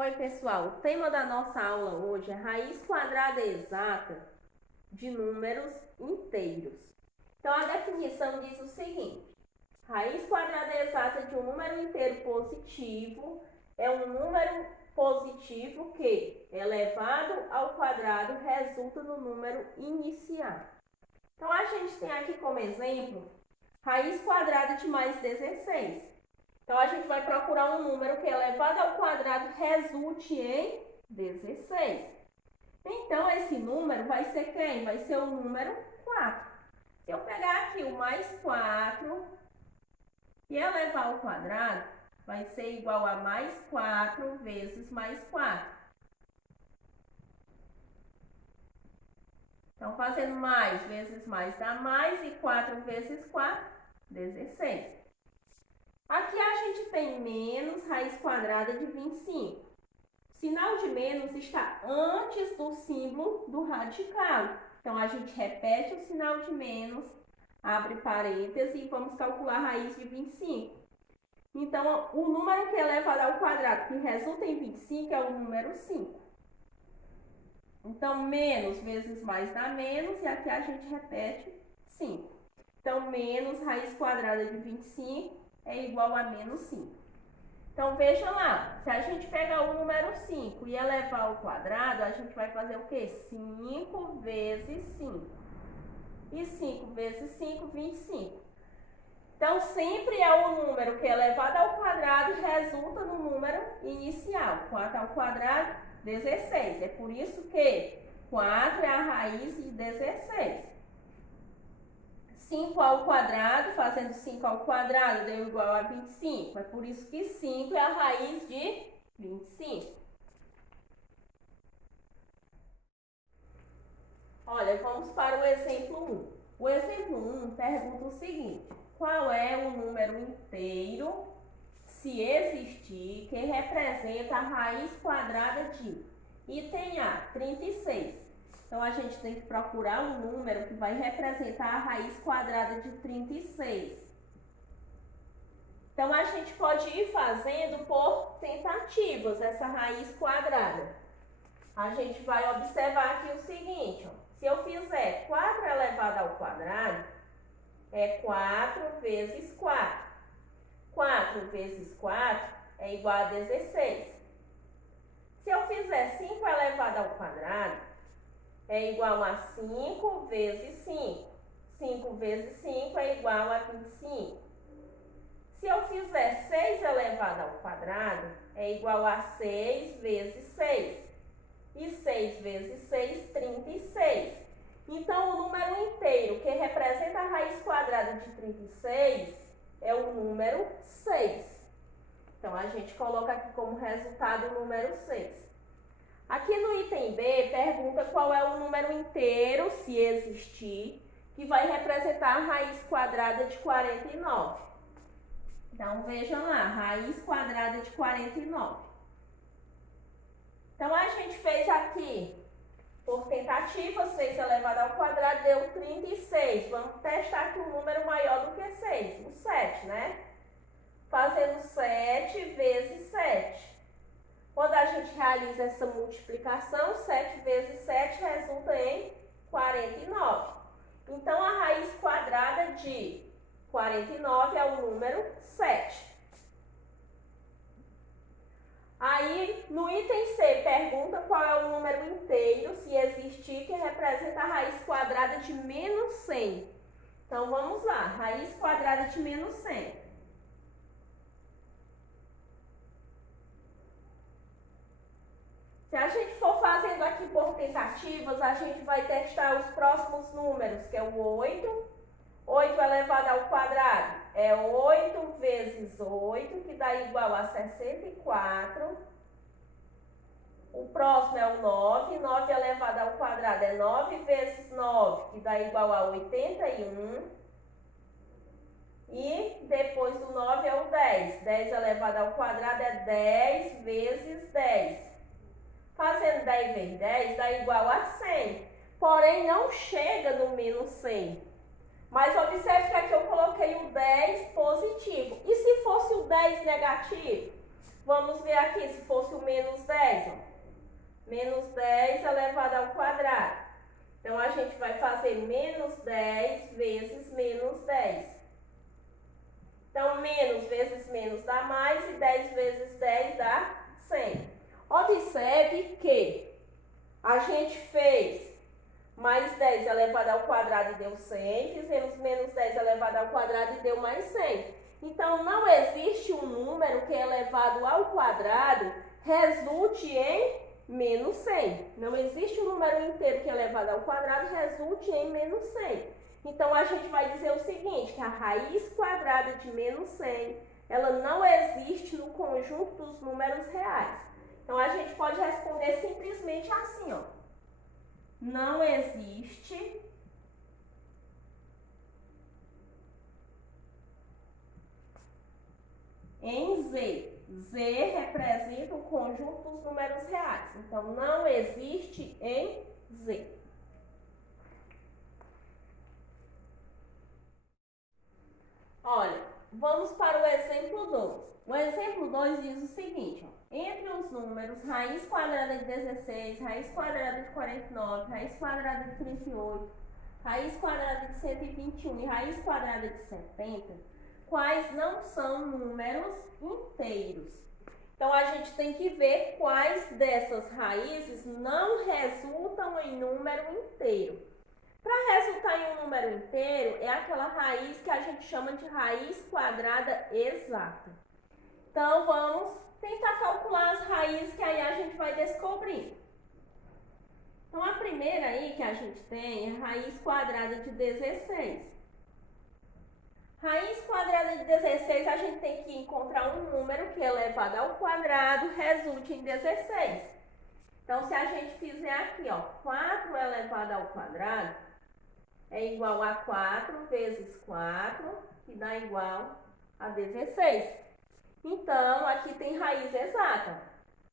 Oi, pessoal, o tema da nossa aula hoje é raiz quadrada exata de números inteiros. Então, a definição diz o seguinte: raiz quadrada exata de um número inteiro positivo é um número positivo que, elevado ao quadrado, resulta no número inicial. Então, a gente tem aqui como exemplo raiz quadrada de mais 16. Então, a gente vai procurar um número que elevado ao quadrado resulte em 16. Então, esse número vai ser quem? Vai ser o número 4. Se eu pegar aqui o mais 4 e elevar ao quadrado, vai ser igual a mais 4 vezes mais 4. Então, fazendo mais vezes mais dá mais, e 4 vezes 4, 16. Aqui a gente tem menos raiz quadrada de 25. O sinal de menos está antes do símbolo do radical. Então, a gente repete o sinal de menos, abre parênteses e vamos calcular a raiz de 25. Então, o número que é elevado ao quadrado, que resulta em 25, é o número 5. Então, menos vezes mais dá menos, e aqui a gente repete 5. Então, menos raiz quadrada de 25 é igual a menos 5. Então, veja lá, se a gente pegar o número 5 e elevar ao quadrado, a gente vai fazer o quê? 5 vezes 5. E 5 vezes 5, 25. Então, sempre é o número que é elevado ao quadrado resulta no número inicial. 4 ao quadrado, 16. É por isso que 4 é a raiz de 16. 5 ao quadrado, fazendo 5 ao quadrado, deu igual a 25. É por isso que 5 é a raiz de 25. Olha, vamos para o exemplo 1. O exemplo 1 pergunta o seguinte: qual é o número inteiro, se existir, que representa a raiz quadrada de item A, 36. Então, a gente tem que procurar um número que vai representar a raiz quadrada de 36. Então, a gente pode ir fazendo por tentativas essa raiz quadrada. A gente vai observar aqui o seguinte, ó. Se eu fizer 4 elevado ao quadrado, é 4 vezes 4. 4 vezes 4 é igual a 16. Se eu fizer 5 elevado ao quadrado, é igual a 5 vezes 5. 5 vezes 5 é igual a 25. Se eu fizer 6 elevado ao quadrado, é igual a 6 vezes 6. E 6 vezes 6, 36. Então, o número inteiro que representa a raiz quadrada de 36 é o número 6. Então, a gente coloca aqui como resultado o número 6. Aqui no item B, pergunta qual é o número inteiro, se existir, que vai representar a raiz quadrada de 49. Então, vejam lá, raiz quadrada de 49. Então, a gente fez aqui, por tentativa, 6 elevado ao quadrado deu 36. Vamos testar aqui um número maior do que 6, o 7, né? Fazendo 7 vezes 7. Quando a gente realiza essa multiplicação, 7 vezes 7 resulta em 49. Então, a raiz quadrada de 49 é o número 7. Aí, no item C, pergunta qual é o número inteiro, se existir, que representa a raiz quadrada de menos 100. Então, vamos lá. Raiz quadrada de menos 100. Se a gente for fazendo aqui por tentativas, a gente vai testar os próximos números, que é o 8. 8 elevado ao quadrado é 8 vezes 8, que dá igual a 64. O próximo é o 9. 9 elevado ao quadrado é 9 vezes 9, que dá igual a 81. E depois do 9 é o 10. 10 elevado ao quadrado é 10 vezes 10. Fazendo 10 vezes 10 dá igual a 100. Porém, não chega no menos 100. Mas observe que aqui eu coloquei o 10 positivo. E se fosse o 10 negativo? Vamos ver aqui se fosse o menos 10, ó. Menos 10 elevado ao quadrado. Então, a gente vai fazer menos 10 vezes menos 10. Então, menos vezes menos dá mais e 10 vezes 10 dá 100. Observe que a gente fez mais 10 elevado ao quadrado e deu 100. Fizemos menos 10 elevado ao quadrado e deu mais 100. Então, não existe um número que elevado ao quadrado resulte em menos 100. Não existe um número inteiro que elevado ao quadrado resulte em menos 100. Então, a gente vai dizer o seguinte, que a raiz quadrada de menos 100, ela não existe no conjunto dos números reais. Então, a gente pode responder simplesmente assim, ó. Não existe em Z. Z representa o conjunto dos números reais. Então, não existe em Z. Olha, vamos para o exemplo 2. O exemplo 2 diz o seguinte, ó. Entre os números raiz quadrada de 16, raiz quadrada de 49, raiz quadrada de 38, raiz quadrada de 121 e raiz quadrada de 70, quais não são números inteiros? Então, a gente tem que ver quais dessas raízes não resultam em número inteiro. Para resultar em um número inteiro, é aquela raiz que a gente chama de raiz quadrada exata. Então, vamos tentar calcular as raízes que aí a gente vai descobrir. Então, a primeira aí que a gente tem é raiz quadrada de 16. Raiz quadrada de 16, a gente tem que encontrar um número que elevado ao quadrado resulte em 16. Então, se a gente fizer aqui, ó, 4 elevado ao quadrado é igual a 4 vezes 4, que dá igual a 16. Então, aqui tem raiz exata.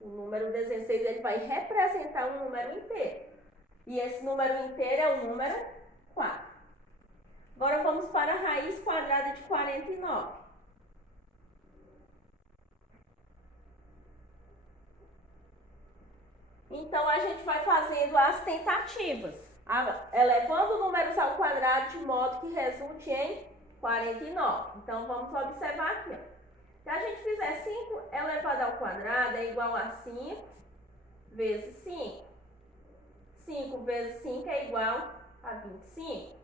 O número 16 ele vai representar um número inteiro. E esse número inteiro é o número 4. Agora, vamos para a raiz quadrada de 49. Então, a gente vai fazendo as tentativas, elevando números ao quadrado de modo que resulte em 49. Então, vamos observar aqui, ó. Se a gente fizer 5 elevado ao quadrado é igual a 5 vezes 5. 5 vezes 5 é igual a 25.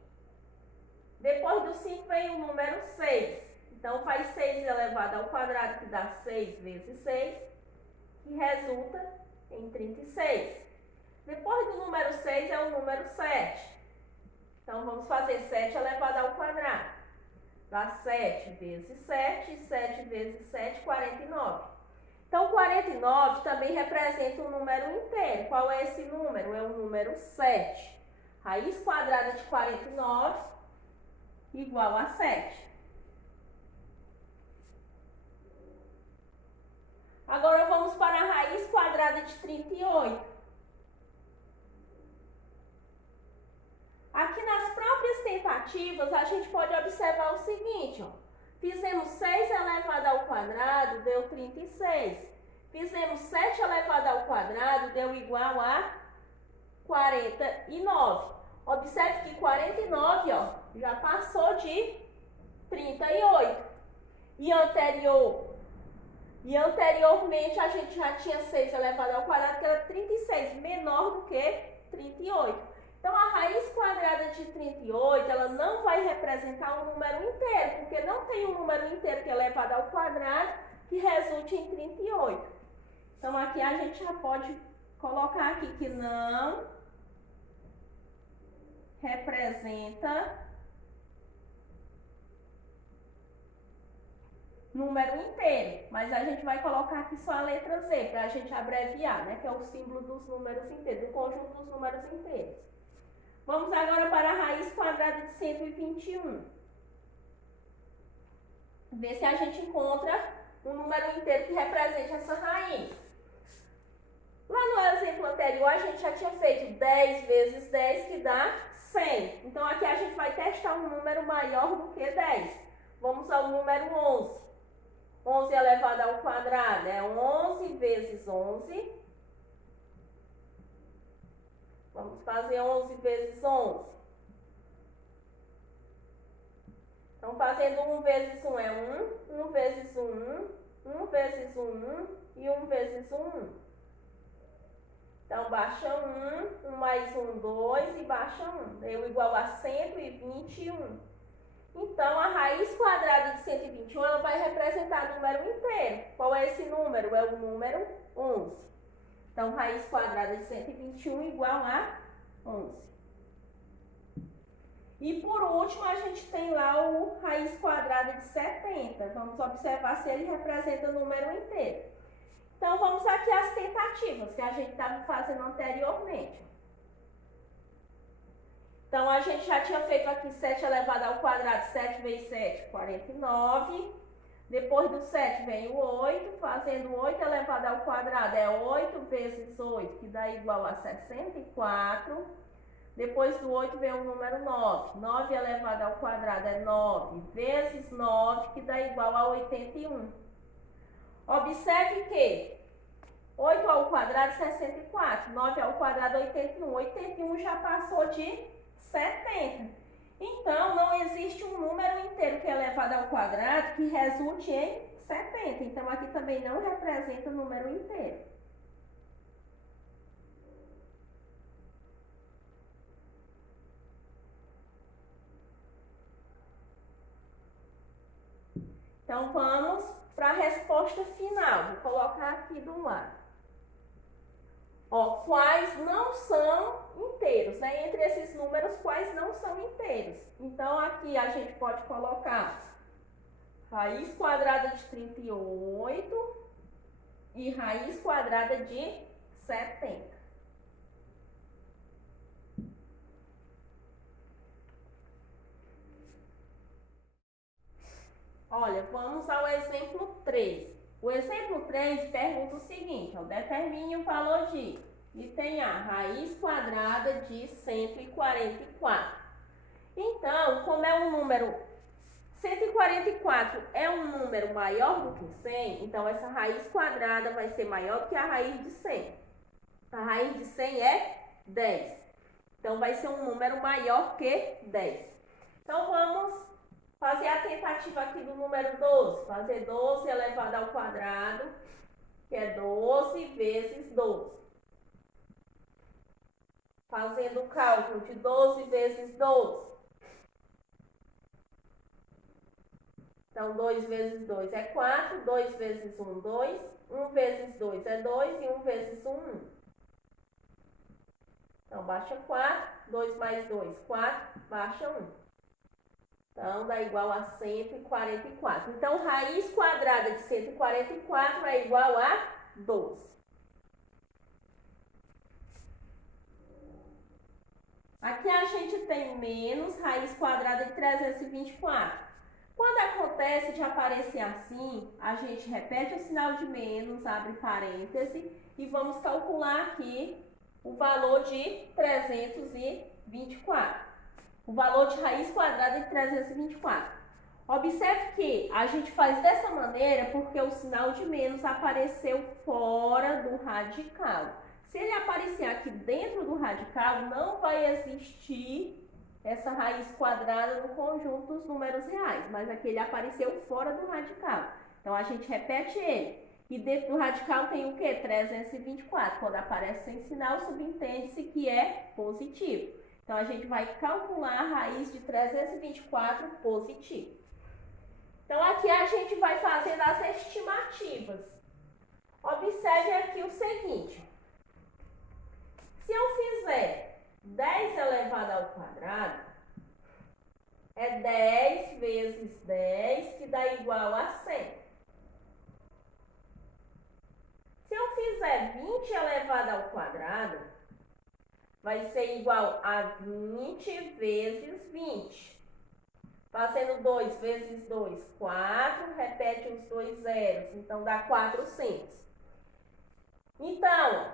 Depois do 5 vem o número 6. Então, faz 6 elevado ao quadrado, que dá 6 vezes 6, que resulta em 36. Depois do número 6 é o número 7. Então, vamos fazer 7 elevado ao quadrado. Dá 7 vezes 7, 7 vezes 7, 49. Então, 49 também representa um número inteiro. Qual é esse número? É o número 7. Raiz quadrada de 49 igual a 7. Agora, vamos para a raiz quadrada de 38. Aqui nas próprias tentativas, a gente pode observar o seguinte, ó. Fizemos 6 elevado ao quadrado, deu 36. Fizemos 7 elevado ao quadrado, deu igual a 49. Observe que 49, ó, já passou de 38. E anteriormente, a gente já tinha 6 elevado ao quadrado, que era 36, menor do que 38. Então, a raiz quadrada de 38, ela não vai representar um número inteiro, porque não tem um número inteiro que é elevado ao quadrado que resulte em 38. Então, aqui a gente já pode colocar aqui que não representa número inteiro, mas a gente vai colocar aqui só a letra Z, para a gente abreviar, né, que é o símbolo dos números inteiros, do conjunto dos números inteiros. Vamos agora para a raiz quadrada de 121. Ver se a gente encontra um número inteiro que represente essa raiz. Lá no exemplo anterior, a gente já tinha feito 10 vezes 10, que dá 100. Então, aqui a gente vai testar um número maior do que 10. Vamos ao número 11. 11 elevado ao quadrado é 11 vezes 11. Vamos fazer 11 vezes 11. Então, fazendo 1 vezes 1 é 1, 1 vezes 1, 1 vezes 1 e 1 vezes 1. Então, baixa 1 mais 1, 2 e baixa 1. Deu igual a 121. Então, a raiz quadrada de 121 ela vai representar o número inteiro. Qual é esse número? É o número 11. Então, raiz quadrada de 121 igual a 11. E por último, a gente tem lá o raiz quadrada de 70. Vamos observar se ele representa o número inteiro. Então, vamos aqui às tentativas que a gente estava fazendo anteriormente. Então, a gente já tinha feito aqui 7 elevado ao quadrado, 7 vezes 7, 49. Depois do 7 vem o 8, fazendo 8 elevado ao quadrado é 8 vezes 8, que dá igual a 64. Depois do 8 vem o número 9. 9 elevado ao quadrado é 9 vezes 9, que dá igual a 81. Observe que 8 ao quadrado é 64, 9 ao quadrado é 81. 81 já passou de 70. Então, não existe um número inteiro que é elevado ao quadrado que resulte em 70. Então, aqui também não representa o número inteiro. Então, vamos para a resposta final. Vou colocar aqui do lado. Ó, quais não são inteiros, né? Entre esses números, quais não são inteiros. Então, aqui a gente pode colocar raiz quadrada de 38 e raiz quadrada de 70. Olha, vamos ao exemplo 3. O exemplo 3 pergunta o seguinte, ó, determine o valor de, e tem a raiz quadrada de 144. Então, como é um número, 144 é um número maior do que 100, então essa raiz quadrada vai ser maior do que a raiz de 100. A raiz de 100 é 10. Então, vai ser um número maior que 10. Então, vamos fazer a tentativa aqui do número 12. Fazer 12 elevado ao quadrado, que é 12 vezes 12. Fazendo o cálculo de 12 vezes 12. Então, 2 vezes 2 é 4, 2 vezes 1, 2. 1 vezes 2 é 2 e 1 vezes 1, 1. Então, baixa 4, 2 mais 2, 4, baixa 1. Então, dá igual a 144. Então, raiz quadrada de 144 é igual a 12. Aqui a gente tem menos raiz quadrada de 324. Quando acontece de aparecer assim, a gente repete o sinal de menos, abre parêntese e vamos calcular aqui o valor de 324. O valor de raiz quadrada de 324. Observe que a gente faz dessa maneira porque o sinal de menos apareceu fora do radical. Se ele aparecer aqui dentro do radical, não vai existir essa raiz quadrada no conjunto dos números reais, mas aqui ele apareceu fora do radical. Então, a gente repete ele. E dentro do radical tem o quê? 324. Quando aparece sem sinal, subentende-se que é positivo. Então, a gente vai calcular a raiz de 324 positivo. Então, aqui a gente vai fazendo as estimativas. Observe aqui o seguinte. Se eu fizer 10 elevado ao quadrado, é 10 vezes 10, que dá igual a 100. Se eu fizer 20 elevado ao quadrado, vai ser igual a 20 vezes 20. Fazendo 2 vezes 2, 4. Repete os dois zeros, então dá 400. Então,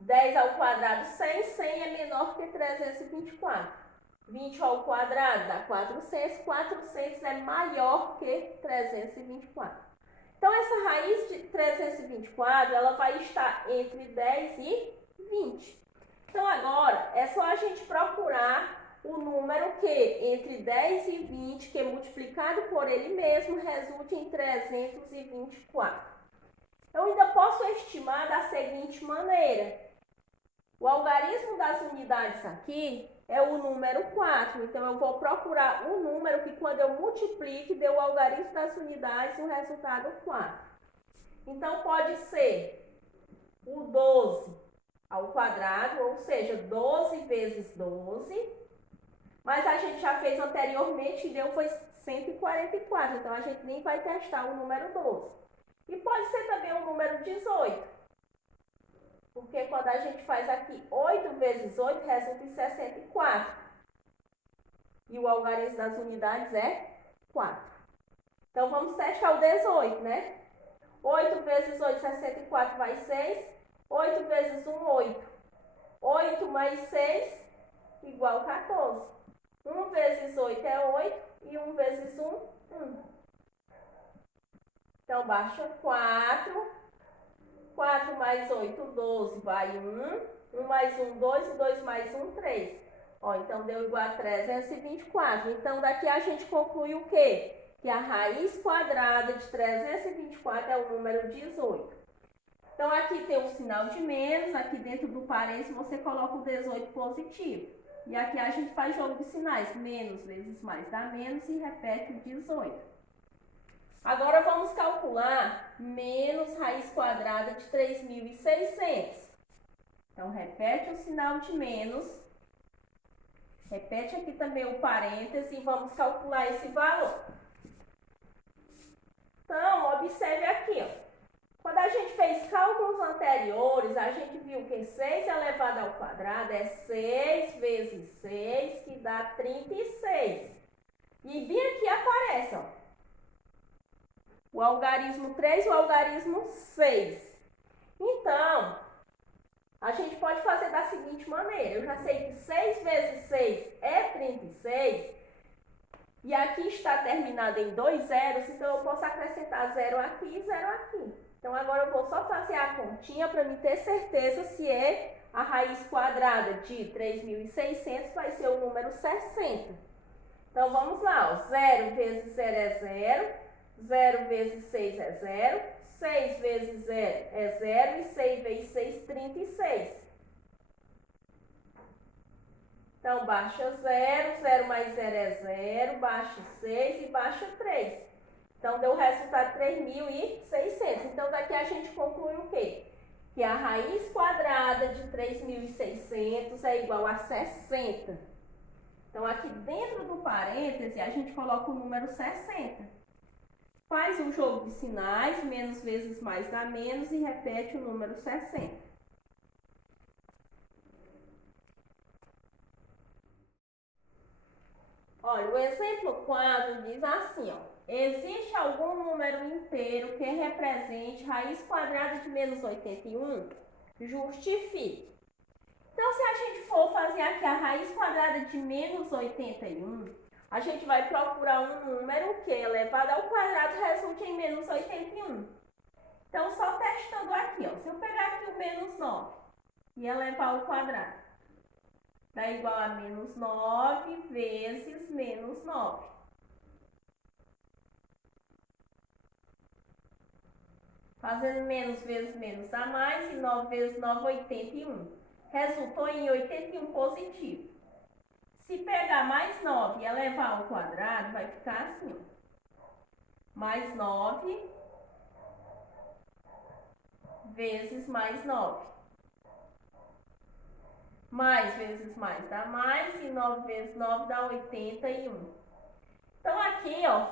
10 ao quadrado, 100. 100 é menor que 324. 20 ao quadrado dá 400. 400 é maior que 324. Então, essa raiz de 324, ela vai estar entre 10 e 20. Então, agora, é só a gente procurar o número que, entre 10 e 20, que multiplicado por ele mesmo, resulte em 324. Eu ainda posso estimar da seguinte maneira. O algarismo das unidades aqui é o número 4. Então, eu vou procurar um número que, quando eu multiplique, dê o algarismo das unidades e o resultado 4. Então, pode ser o 12 ao quadrado, ou seja, 12 vezes 12. Mas a gente já fez anteriormente e deu foi 144. Então, a gente nem vai testar o número 12. E pode ser também o número 18. Porque quando a gente faz aqui 8 vezes 8, resulta em 64. E o algarismo das unidades é 4. Então, vamos testar o 18, né? 8 vezes 8, 64, vai 6. 8 vezes 1, 8. 8 mais 6, igual 14. 1 vezes 8 é 8. E 1 vezes 1, 1. Então, baixa 4. 4 mais 8, 12, vai 1. 1 mais 1, 2. E 2 mais 1, 3. Ó, então, deu igual a 324. Então, daqui a gente conclui o quê? Que a raiz quadrada de 324 é o número 18. Então, aqui tem um sinal de menos. Aqui dentro do parênteses, você coloca o 18 positivo. E aqui a gente faz jogo de sinais. Menos vezes mais dá menos e repete o 18. Agora, vamos calcular menos raiz quadrada de 3.600. Então, repete o sinal de menos. Repete aqui também o parêntese e vamos calcular esse valor. Então, observe aqui, ó. Quando a gente fez cálculos anteriores, a gente viu que 6 elevado ao quadrado é 6 vezes 6, que dá 36. E bem aqui aparece, ó, o algarismo 3 e o algarismo 6. Então, a gente pode fazer da seguinte maneira. Eu já sei que 6 vezes 6 é 36. E aqui está terminado em 2 zeros. Então, eu posso acrescentar 0 aqui e 0 aqui. Então, agora eu vou só fazer a continha para me ter certeza se é a raiz quadrada de 3.600 vai ser o número 60. Então, vamos lá. Ó. 0 vezes 0 é 0. 0 vezes 6 é 0, 6 vezes 0 é 0 e 6 vezes 6, 36. Então, baixa 0, 0 mais 0 é 0, baixa 6 e baixa 3. Então, deu o resultado 3.600. Então, daqui a gente conclui o quê? Que a raiz quadrada de 3.600 é igual a 60. Então, aqui dentro do parêntese, a gente coloca o número 60. Faz um jogo de sinais, menos vezes mais dá menos e repete o número 60. Olha, o exemplo 4 diz assim, ó. Existe algum número inteiro que represente raiz quadrada de menos 81? Justifique. Então, se a gente for fazer aqui a raiz quadrada de menos 81, a gente vai procurar um número que, elevado ao quadrado, resulte em menos 81. Então, só testando aqui, ó. Se eu pegar aqui o menos 9 e elevar ao quadrado, dá igual a menos 9 vezes menos 9. Fazendo menos vezes menos dá mais, e 9 vezes 9, 81. Resultou em 81 positivo. Se pegar mais 9 e elevar ao quadrado, vai ficar assim, ó. Mais 9 vezes mais 9. Mais vezes mais dá mais, e 9 vezes 9 dá 81. Então, aqui, ó,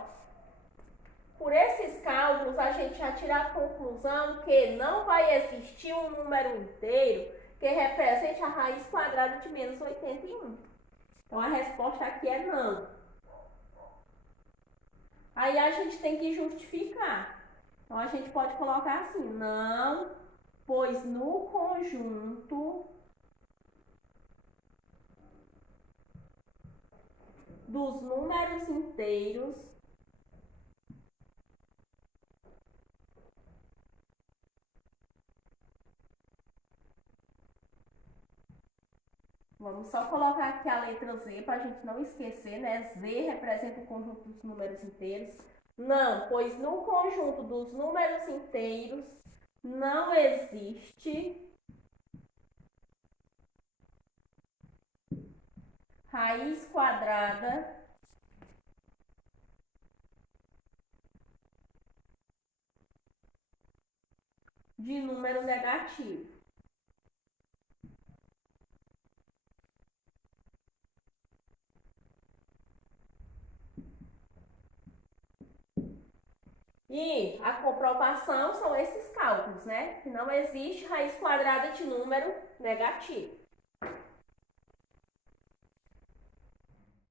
por esses cálculos, a gente já tira a conclusão que não vai existir um número inteiro que represente a raiz quadrada de menos 81. Então, a resposta aqui é não. Aí, a gente tem que justificar. Então, a gente pode colocar assim, não, pois no conjunto dos números inteiros vamos só colocar aqui a letra Z para a gente não esquecer, né? Z representa o conjunto dos números inteiros. Não, pois no conjunto dos números inteiros não existe raiz quadrada de número negativo. E a comprovação são esses cálculos, né? Que não existe raiz quadrada de número negativo.